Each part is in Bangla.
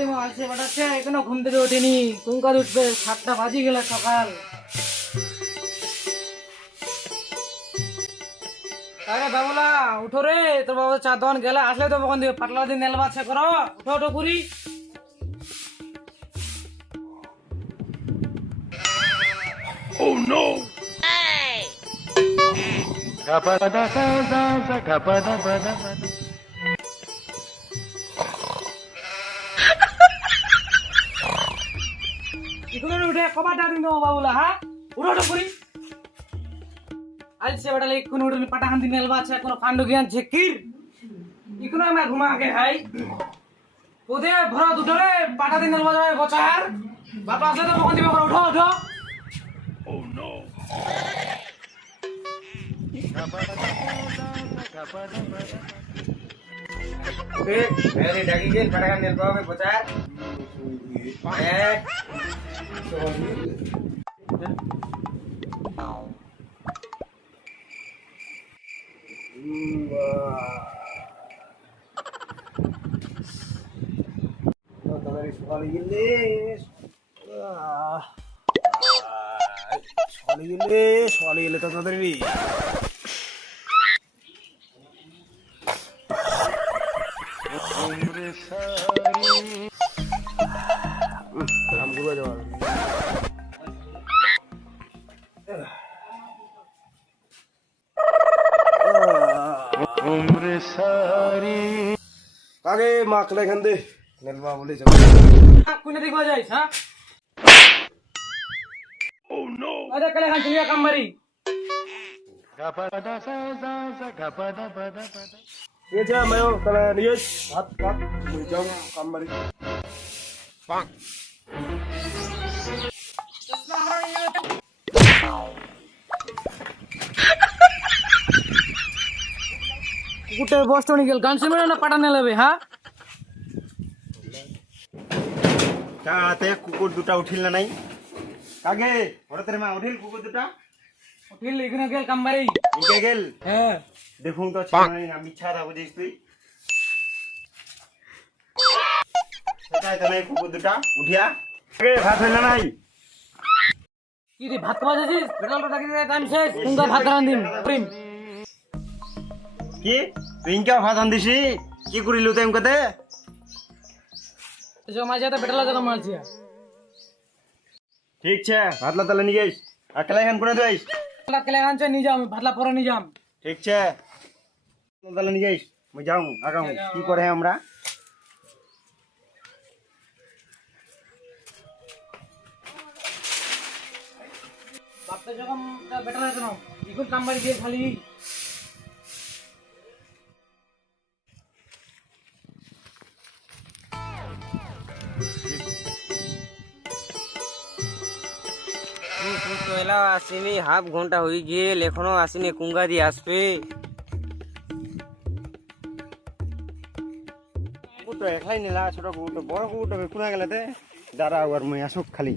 দিমু আসছে বাটাচ্ছে এখনো ঘুম থেকে ওঠেনি কোন কাজ উঠবে 7টা বাজি গেল সকাল। আরে বাবুলা উঠো রে, তোর বাবা চা দোকান গেলে আসলে তো ওখান থেকে পাতলা দিন নেল বাচ্চা করো, উঠো উঠো করি। এখনো উঠে কবাটা দিন দেবো বাবুলা, হ্যাঁ উঠো উঠো করি। আজ সে বেটালে এক্ষুনি উঠে পাটা খান দিন নেল বাচ্চা কোনো কাণ্ড জ্ঞান ঝেকির এখনো আমার ঘুমা আগে হাই ওদের ভরা দুটো রে পাটা দিন নেল বাজাবে বচার বাবা আসলে তো ওখান থেকে উঠো উঠো। मेरी डगी गेल पटाखा नेल पावे बचार एक তাড়াতাড়ি সকালে গেলে তাড়াতাড়ি কাম করবে যাওয়ার কাকে মাখলে এখান দে নেলবা বলে যাবে কোনে দেখবা যাইস হ্যাঁ ও নো আরে কালে খান চিয়া কামবারি ये जा मैं कल ये भात भात मुझे जाऊं काम बारी पांग কুকুরটা বসতো নি গেল গান শুনবে না পাটা নেলাবে হ্যাঁ কাতে কুকুর দুটা উঠিল না নাই কাগে হরতের মা উঠিল কুকুর দুটা উঠিল এখানে গেল কামবারি ইনকে গেল হ্যাঁ দেখুন তো ছানাই না মিছা দা বুঝিস তুই সেটাই তো নাই কুকুর দুটা উঠিয়া আগে ভাত হইল নাই কি রে ভাত খাওয়া যাচ্ছিস বেটালটা ডাকি দে টাইম শেষ তুমি ভাত রান দিন প্রেম কি তুই ইনকা ভাত আনদিছি কি করিলু তেম কতে जो माझ्या आता बेटाला जरा मारची ঠিক છે ভাতলা তালে নিয়ে যাইস আর কেলাই খান কোনে যাইস भातला केल्या गांचे नि जाम भातला पोरा नि जाम ঠিক છે তালে নিয়ে যাইস মই যাও আগাও কি করে আমরা बापटा जगम बेटाला जनो इकुन कामबारी गेल खाली তো এলা আসেনি হাফ ঘন্টা হয়ে গেল এখনো আসেনি কুঙ্গা দিয়ে আসবে কুকুরটা একলাই নিলা ছোট কুকুরটা বড় কুকুরটা কোনা গেলাতে দাঁড়া আর মই আসুক খালি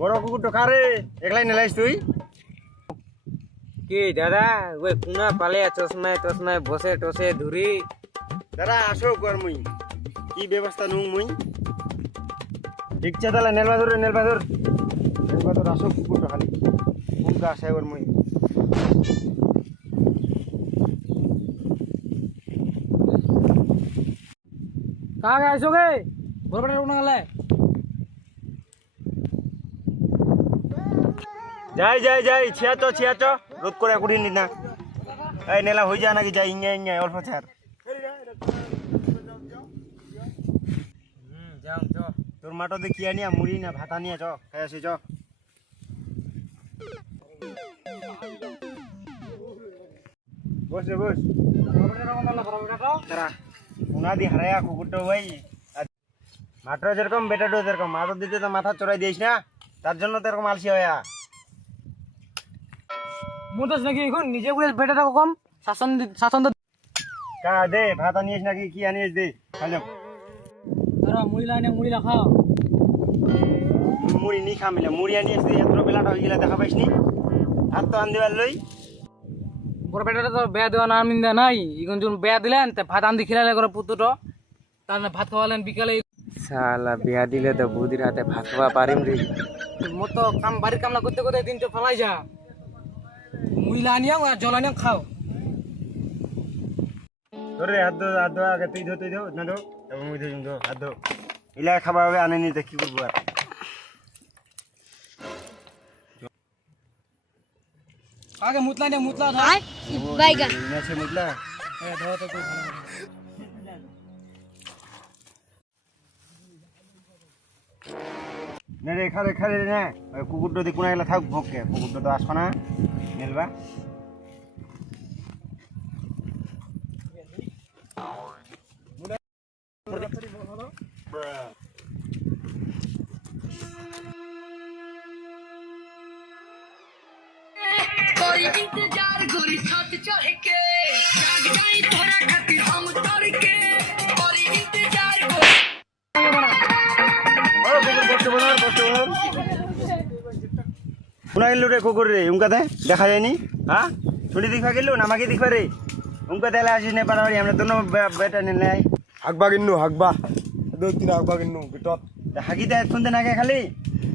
বড় কুকুরটা কারে একলাই নিলাইস তুই কি দাদা ওই কুনা পালে চশমায় টশমায় বসে টসে ধুরি দাঁড়া আসুক আর মুই কি ব্যবস্থা নুং মুই ঠিক আছে তাহলে নেলবাদুর আসুক কুকুরটা খালি কুকুরটা আসে আর মুই कहाँ गए ऐसोगे बरोबर रुकना गले যাই ছিয়াচ রোদ করে কুড়ি নি না এই নেলা হয়ে যায় নাকি যাই ইঞ্জা অল্প ছাড় যাও চ তোর মাটো দেখি আনিয়া মুড়ি না ভাতা নিয়ে চ খাই আসি চ বস তারা উনাদি হারায়া কুকুরটা ওই মাঠটা যেরকম বেটাটাও যেরকম মাথার দিতে তো মাথা চড়াই দিস না তার জন্য তো এরকম আলসি হয়া মুদস নাকি এখন নিজে করে বেটাটা কম শাসন কা দে ভাত আনিস নাকি কি আনিস দে খাইলাম ধরো মুড়ি লাইনে মুড়ি রাখাও মুড়ি নি খামিলে মুড়ি আনিস এত বেলাটা হয়ে গেলে দেখা পাইস নি আর তো আন দিবার লই বড় বেটাটা তো বেয়া দেওয়া না মিন্দা নাই এখন যখন বেয়া দিলেন তা ভাত আন্দি খিলালে করে পুত্রটো তার না ভাত খাওয়ালেন বিকালে শালা বিয়া দিলে তো বৌদির হাতে ভাত খাওয়া পারিম রে। মোর তো কাম বাড়ির কামলা করতে করতে দিনটা ফেলাই যা মুইলা আনিয়াও আর জল আনিয়াও খাও ধরে হাত ধো আগে তুই ধো না ধো এবং মুই ধো হাত ধো ইলা খাবা হবে আনে নি তো কি করবো আর আগে মুতলা নিয়ে মুতলা ধর বাইগান নেছে মুতলা ধর তো তুই ভালো করে। না রে খালে না ওই কুকুরটা দিয়ে কোনা গেলে থাক ভোগকে কুকুরটা তো আসবে না মেলবা कोई इंतजार गोरी छत चढ़ के जाग जाई तोरा खातिर हम तोड़ के कोई इंतजार गोरी কোনা গেল রে কুকুর রে উনকাতে দেখা যায়নি হ্যাঁ ছুটি দেখা গেল না আমাকে দেখবা রে উনকাতে এলে আসিস না পারাবাড়ি আমরা দোনো বেটা নিলে হাগবা কিন্নু হাগবা দুই তিন হাগবা কিন্নু বিটত হাগি দেয় শুনতে নাগে খালি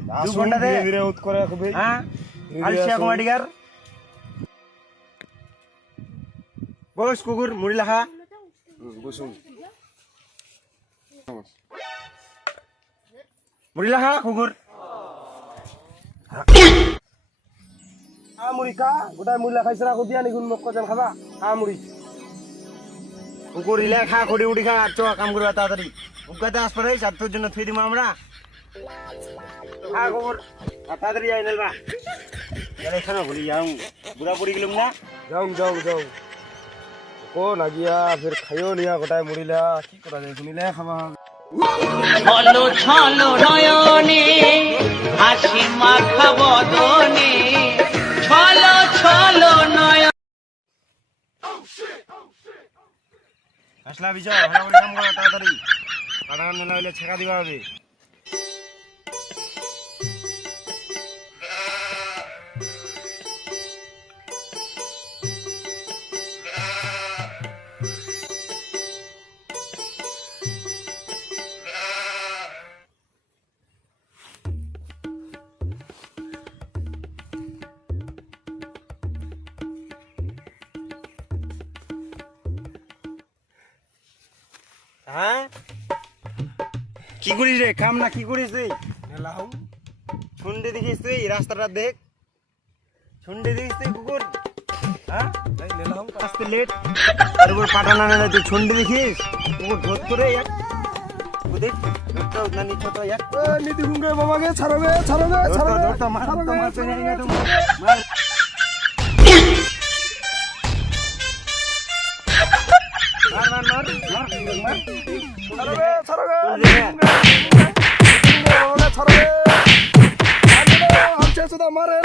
2 ঘন্টা দে ধীরে ধীরে উত করে খুবই হ্যাঁ আলসিয়া কুমারিকার বস কুকুর মুড়ি লাখা বসুন মুড়ি লাখা কুকুর মুড়ি কা গোটাই মুড়ি খাইছে রাখো দিয়া নিগুন মক্ক জান খাবা মুড়ি কুকুর ইলে খা খড়ি উড়ি খা চ কাম করবা তাড়াতাড়ি উকাতে আসপারে সাতটার জন্য থুই দিমু আমরা খা কুকুর তাড়াতাড়ি আই নেলবা গেলে খানা ভুলি যাও বুড়া পড়ি গেলুম না যাও কো লাগিয়া ফির খাইও লিয়া গোটাই মুড়ি লা কি করা যায় শুনিলে খাবা ছলো ছলো নয়নে হাসি মাখা বদনে ছলো ছলো নয়ন আসলা বিজয় ভালো করে কাম করো তাড়াতাড়ি কাটা না হইলে ছেকা দিবা হবে হ্যাঁ কি করিস রে কাম না কি করিস তুই নেলাও শুনতে দেখিস তুই রাস্তাটা দেখ শুনতে দেখিস তুই কুকুর হ্যাঁ এই নেলাও আসতে লেট তার উপর পাঠানা না তুই শুনতে দেখিস কুকুর ধর করে এক দেখ ধরটা উঠনা নিচ্ছ তো এক নীতি গুঙ্গে বাবাকে ছাড়বে ধরটা মার তো মার পেনে না তো মার ছাড়বে মার ছাড়বে মারে